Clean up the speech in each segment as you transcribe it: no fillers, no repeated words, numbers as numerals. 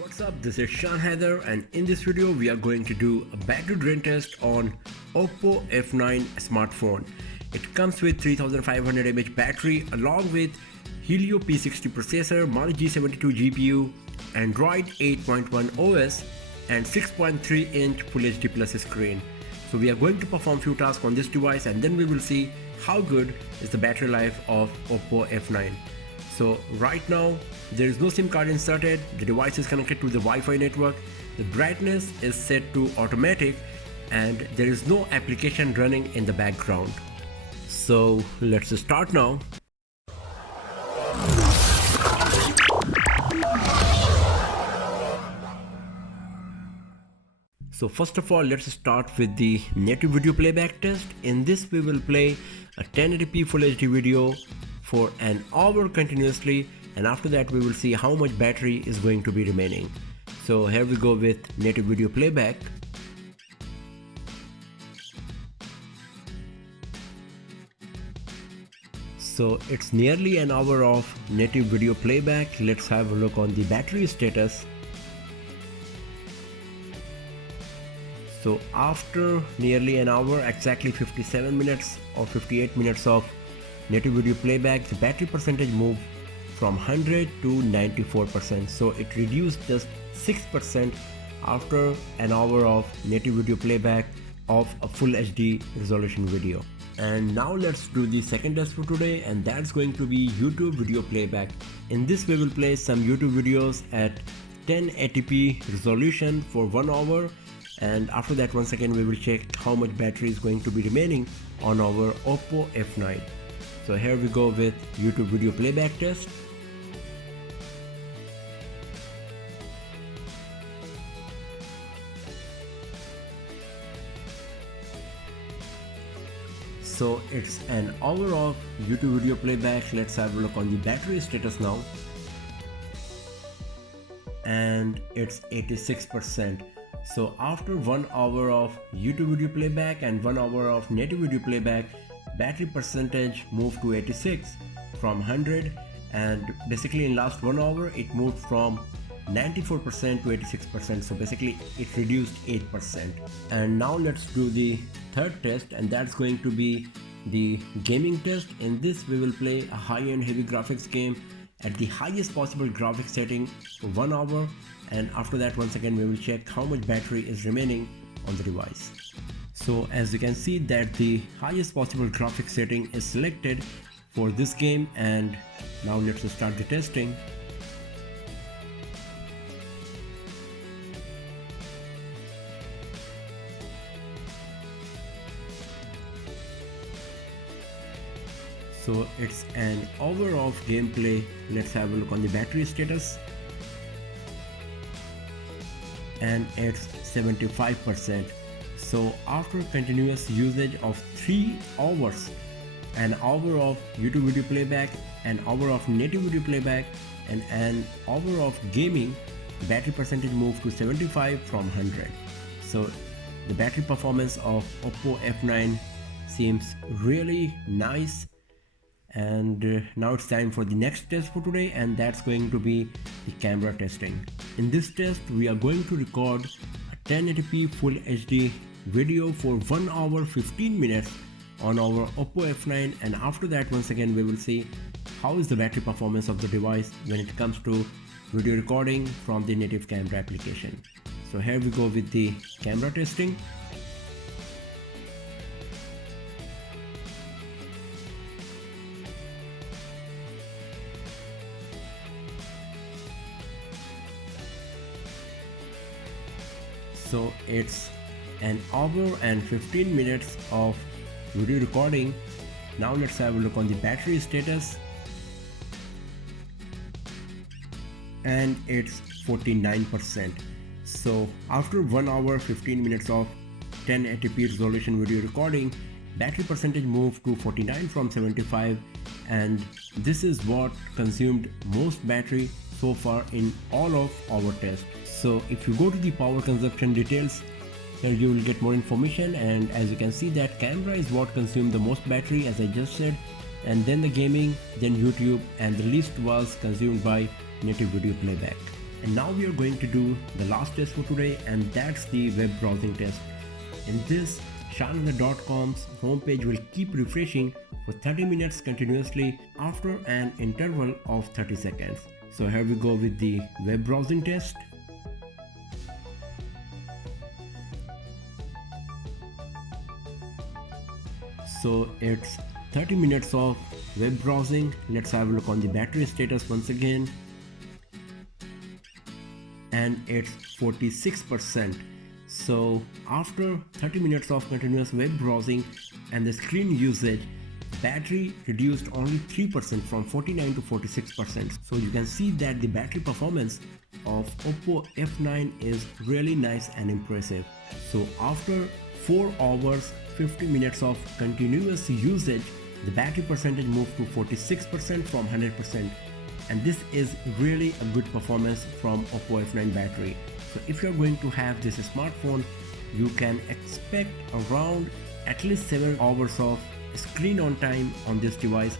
What's up, this is Sean Heather, and in this video we are going to do a battery drain test on OPPO F9 smartphone. It comes with 3500 mAh battery along with Helio P60 processor, Mali G72 GPU, Android 8.1 OS and 6.3-inch Full HD Plus screen. So we are going to perform few tasks on this device and then we will see how good is the battery life of OPPO F9. So right now there is no SIM card inserted, the device is connected to the Wi-Fi network, the brightness is set to automatic and there is no application running in the background. So let's start now. So first of all, let's start with the native video playback test. In this we will play a 1080p Full HD video for an hour continuously, and after that we will see how much battery is going to be remaining. So here we go with native video playback. So it's nearly an hour of native video playback. Let's have a look on the battery status. So after nearly an hour, exactly 57 minutes or 58 minutes of native video playback, the battery percentage moved from 100 to 94%. So it reduced just 6% after an hour of native video playback of a full HD resolution video. And now let's do the second test for today, and that's going to be YouTube video playback. In this we will play some YouTube videos at 1080p resolution for 1 hour, and after that once again we will check how much battery is going to be remaining on our OPPO F9. So here we go with YouTube video playback test. So it's an hour of YouTube video playback. Let's have a look on the battery status now. And it's 86%. So after 1 hour of YouTube video playback and 1 hour of native video playback, battery percentage moved to 86 from 100, and basically in last 1 hour it moved from 94% to 86%. So basically it reduced 8%. And now let's do the third test, and that's going to be the gaming test. In this we will play a high-end heavy graphics game at the highest possible graphics setting for 1 hour, and after that once again we will check how much battery is remaining on the device. So as you can see that the highest possible graphics setting is selected for this game, and now let's start the testing. So it's an hour of gameplay. Let's have a look on the battery status, and it's 75%. So after continuous usage of 3 hours, an hour of YouTube video playback, an hour of native video playback and an hour of gaming, the battery percentage moved to 75 from 100. So the battery performance of OPPO F9 seems really nice. And now it's time for the next test for today, and that's going to be the camera testing. In this test we are going to record a 1080p Full HD video for 1 hour 15 minutes on our OPPO F9, and after that once again we will see how is the battery performance of the device when it comes to video recording from the native camera application. So here we go with the camera testing. So it's an hour and 15 minutes of video recording. Now let's have a look on the battery status, and it's 49%. So after 1 hour 15 minutes of 1080p resolution video recording, battery percentage moved to 49 from 75, and this is what consumed most battery so far in all of our tests. So if you go to the power consumption details, here you will get more information, and as you can see that camera is what consumed the most battery as I just said, and then the gaming, then YouTube, and the least was consumed by native video playback. And now we are going to do the last test for today, and that's the web browsing test. In this, Shanada.com's homepage will keep refreshing for 30 minutes continuously after an interval of 30 seconds. So here we go with the web browsing test. So it's 30 minutes of web browsing. Let's have a look on the battery status once again. And it's 46%. So after 30 minutes of continuous web browsing and the screen usage, battery reduced only 3% from 49 to 46%. So you can see that the battery performance of OPPO F9 is really nice and impressive. So after 4 hours 50 minutes of continuous usage, the battery percentage moved to 46% from 100%, and this is really a good performance from OPPO F9 battery. So if you're going to have this smartphone, you can expect around at least 7 hours of screen on time on this device,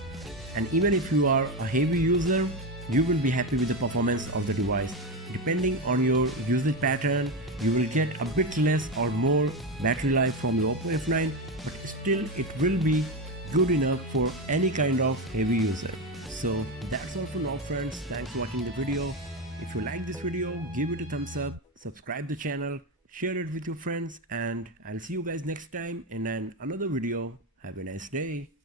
and even if you are a heavy user, you will be happy with the performance of the device. Depending on your usage pattern, you will get a bit less or more battery life from your OPPO F9, but still it will be good enough for any kind of heavy user. So that's all for now, friends. Thanks for watching the video. If you like this video, give it a thumbs up, subscribe the channel, share it with your friends, and I'll see you guys next time in another video. Have a nice day.